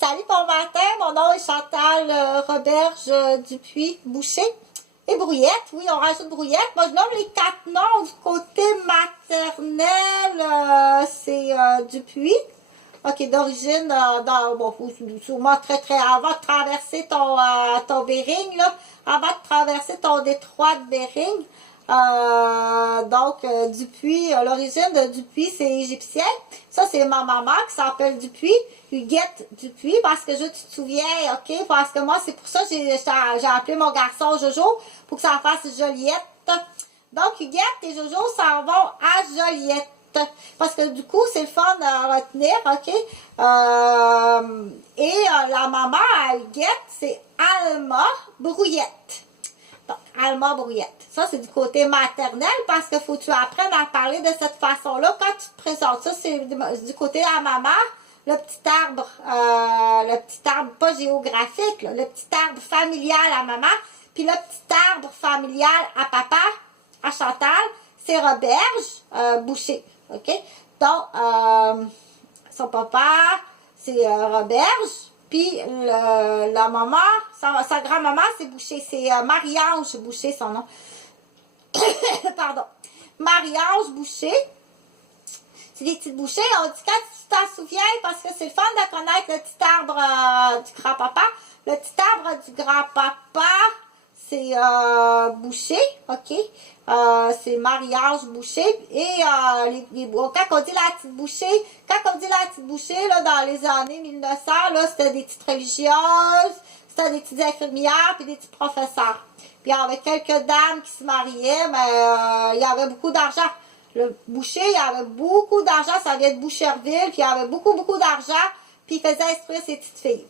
Salut bon matin, mon nom est Chantal Roberge Dupuis-Boucher. Et Brouillette, oui, on rajoute Brouillette. Moi, je nomme les 4 noms du côté maternel, c'est Dupuis. Ok, d'origine, bon, sûrement très avant de traverser ton Bering, là, avant de traverser ton détroit de Bering. Dupuis, l'origine de Dupuis, c'est égyptien. Ça, c'est ma maman qui s'appelle Dupuis. Huguette Dupuis, parce que tu te souviens, ok? Parce que moi, c'est pour ça que j'ai appelé mon garçon Jojo, pour que ça fasse Joliette. Donc, Huguette et Jojo s'en vont à Joliette. Parce que du coup, c'est le fun à retenir, ok? La maman à Huguette, c'est Alma Brouillette. Donc, Alma Brouillette. Ça, c'est du côté maternel parce que faut que tu apprennes à parler de cette façon-là quand tu te présentes. Ça, c'est du côté à maman. Le petit arbre pas géographique, là, le petit arbre familial à maman, puis le petit arbre familial à papa, à Chantal, c'est Roberge Boucher, ok? Donc, son papa, c'est Roberge, puis la maman, sa grand-maman, c'est Boucher, c'est Marie-Ange Boucher, son nom. Pardon. Marie-Ange Boucher. C'est des petites bouchées. On dit quand tu t'en souviens, parce que c'est le fun de connaître le petit arbre du grand-papa. Le petit arbre du grand-papa, c'est Boucher, ok? C'est Marie-Ange Boucher. Et quand on dit la petite bouchée, là, dans les années 1900, là, c'était des petites religieuses, c'était des petites infirmières, puis des petits professeurs. Puis il y avait quelques dames qui se mariaient, mais il y avait beaucoup d'argent. Le boucher, il avait beaucoup d'argent, ça vient de Boucherville, puis il avait beaucoup d'argent, puis il faisait instruire ses petites filles.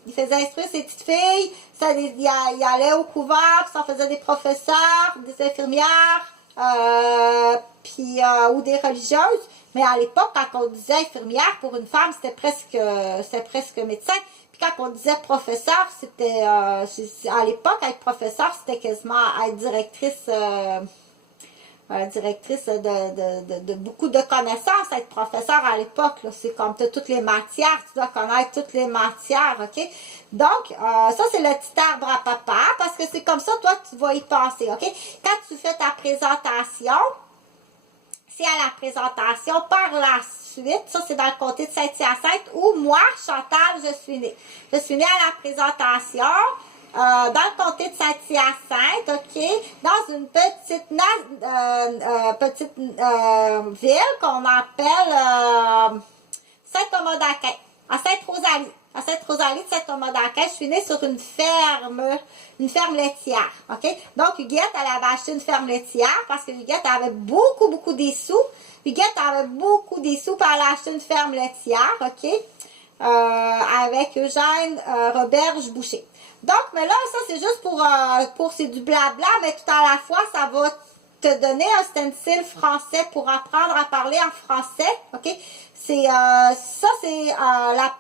Il allait au couvent, puis ça faisait des professeurs, des infirmières, ou des religieuses. Mais à l'époque, quand on disait infirmière, pour une femme, c'était presque médecin. Puis quand on disait professeur, c'était, à l'époque, être professeur, c'était quasiment être directrice de beaucoup de connaissances, être professeur à l'époque, c'est comme tu as toutes les matières, tu dois connaître toutes les matières, ok? Donc, ça c'est le petit arbre à papa, parce que c'est comme ça, toi, tu vas y penser, ok? Quand tu fais ta présentation, c'est à la présentation par la suite, ça c'est dans le comté de Saint-Hyacinthe, où moi, Chantal, je suis née. Je suis née à la présentation, dans le comté de Saint-Hyacinthe, ok, dans une petite ville qu'on appelle Saint-Thomas-d'Aquin, à Sainte-Rosalie. À Sainte-Rosalie de Saint-Thomas-d'Aquin, je suis née sur une ferme laitière, ok. Donc, Huguette, elle avait acheté une ferme laitière parce que Huguette avait beaucoup des sous. Huguette avait beaucoup des sous, puis elle a acheté une ferme laitière, ok, avec Eugène Roberge Boucher. Donc, mais là, ça, c'est juste pour c'est du blabla, mais tout à la fois, ça va te donner un stencil français pour apprendre à parler en français, ok? C'est, ça, c'est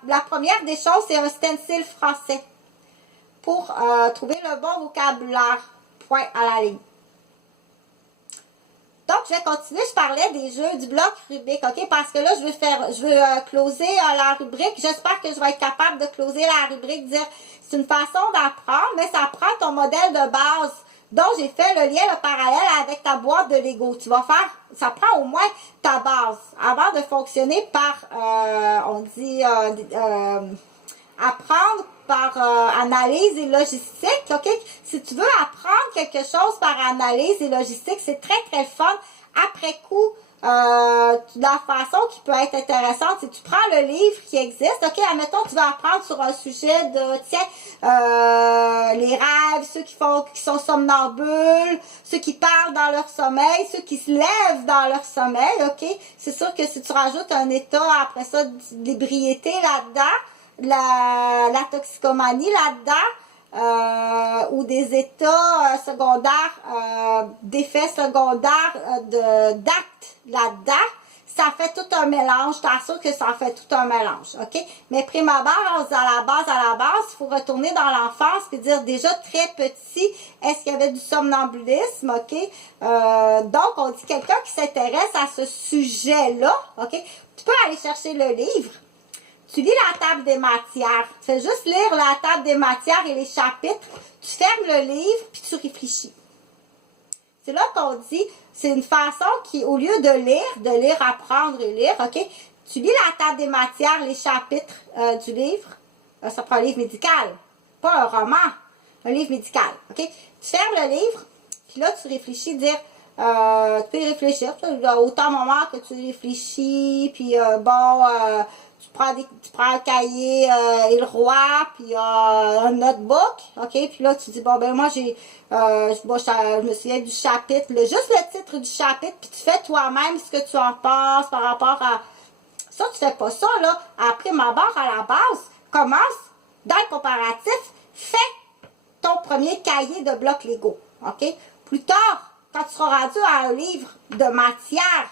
la première des choses, c'est un stencil français pour trouver le bon vocabulaire, point à la ligne. Donc, je vais continuer. Je parlais des jeux du bloc Rubik, ok? Parce que là, je veux closer la rubrique. J'espère que je vais être capable de closer la rubrique, dire c'est une façon d'apprendre, mais ça prend ton modèle de base dont j'ai fait le lien, le parallèle avec ta boîte de Lego. Tu vas faire, ça prend au moins ta base avant de fonctionner par, apprendre par analyse et logistique, ok? Si tu veux apprendre quelque chose par analyse et logistique, c'est très fun. Après coup, la façon qui peut être intéressante, c'est que tu prends le livre qui existe, ok? Admettons, tu vas apprendre sur un sujet de, tiens, les rêves, ceux qui sont somnambules, ceux qui parlent dans leur sommeil, ceux qui se lèvent dans leur sommeil, ok? C'est sûr que si tu rajoutes un état, après ça, d'ébriété là-dedans, la toxicomanie là-dedans, ou des états secondaires, d'effets secondaires d'actes là-dedans, ça fait tout un mélange. Je t'assure que ça fait tout un mélange, ok? Mais prime abord, à la base, il faut retourner dans l'enfance et dire déjà très petit, est-ce qu'il y avait du somnambulisme, ok? Donc, on dit quelqu'un qui s'intéresse à ce sujet-là, ok? Tu peux aller chercher le livre. Tu lis la table des matières. Tu fais juste lire la table des matières et les chapitres. Tu fermes le livre, puis tu réfléchis. C'est là qu'on dit, c'est une façon qui, au lieu de lire, apprendre et lire, OK? Tu lis la table des matières, les chapitres du livre. Ça prend un livre médical, pas un roman, un livre médical, OK? Tu fermes le livre, puis là, tu réfléchis, dire, tu peux y réfléchir, autant moment que tu réfléchis, puis tu prends un cahier et le roi, puis un notebook, OK? Puis là, tu dis, bon, ben moi, je me souviens du chapitre, juste le titre du chapitre, puis tu fais toi-même ce que tu en penses par rapport à... Ça, tu fais pas ça, là. Après ma barre à la base, commence dans le comparatif, fais ton premier cahier de blocs Lego, OK? Plus tard, quand tu seras rendu à un livre de matière,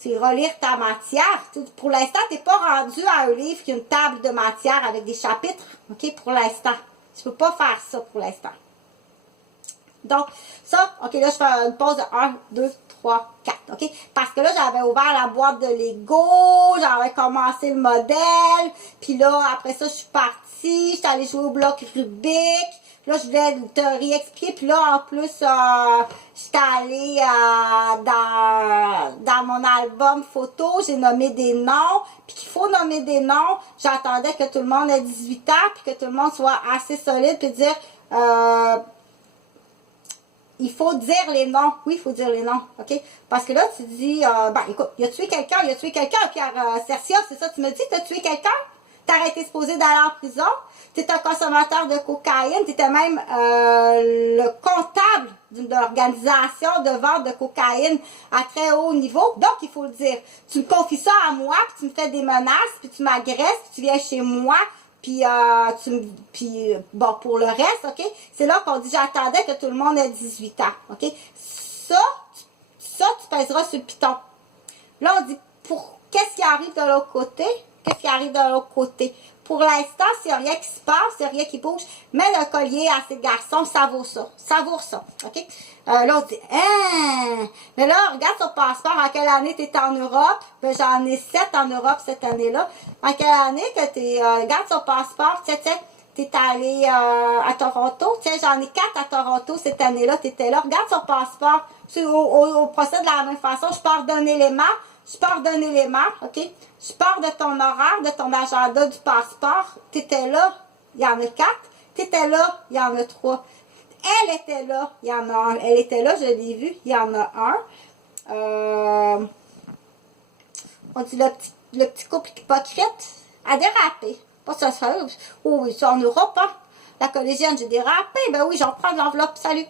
tu relire ta matière. Pour l'instant, tu n'es pas rendu à un livre qui a une table de matière avec des chapitres, OK? Pour l'instant. Tu ne peux pas faire ça pour l'instant. Donc, ça, OK, là, je fais une pause de 1, 2, 3, 4, OK? Parce que là, j'avais ouvert la boîte de Lego, j'avais commencé le modèle, puis là, après ça, je suis partie, je suis allée jouer au bloc Rubik, là, je voulais te réexpliquer, puis là, en plus, j'étais allée dans mon album photo, j'ai nommé des noms, puis qu'il faut nommer des noms, j'attendais que tout le monde ait 18 ans, puis que tout le monde soit assez solide, puis dire... il faut dire les noms. Oui, il faut dire les noms, OK? Parce que là, tu dis, ben, écoute, il a tué quelqu'un, Pierre Cercia, c'est ça, tu me dis, tu as tué quelqu'un? T'aurais été supposé d'aller en prison? Tu es un consommateur de cocaïne, tu étais même le comptable d'une organisation de vente de cocaïne à très haut niveau. Donc, il faut le dire. Tu me confies ça à moi, puis tu me fais des menaces, puis tu m'agresses, puis tu viens chez moi, puis bon, pour le reste, OK, c'est là qu'on dit, j'attendais que tout le monde ait 18 ans, OK? Ça, tu pèseras sur le piton. Là, on dit, qu'est-ce qui arrive de l'autre côté? Qu'est-ce qui arrive de l'autre côté? Pour l'instant, s'il n'y a rien qui se passe, s'il n'y a rien qui bouge, mets le collier à ces garçons, ça vaut ça. Ça vaut ça, OK? Là, on dit, hein? Mais là, regarde ton passeport, en quelle année tu es en Europe? Ben, j'en ai 7 en Europe cette année-là. En quelle année que tu es, regarde ton passeport, tu es allé à Toronto, tiens, j'en ai 4 à Toronto cette année-là, tu étais là. Regarde ton passeport. On procède de la même façon, je pars d'un élément. OK? Je pars de ton horaire, de ton agenda du passeport. Tu étais là, il y en a 4. Tu étais là, il y en a 3. Elle était là, il y en a un. Elle était là, je l'ai vu, il y en a un. On dit le petit couple hypocrite a dérapé. Pas ça, ça. Oh oui, c'est en Europe, hein? La collégienne, j'ai dérapé. Ben oui, j'en prends de l'enveloppe. Salut.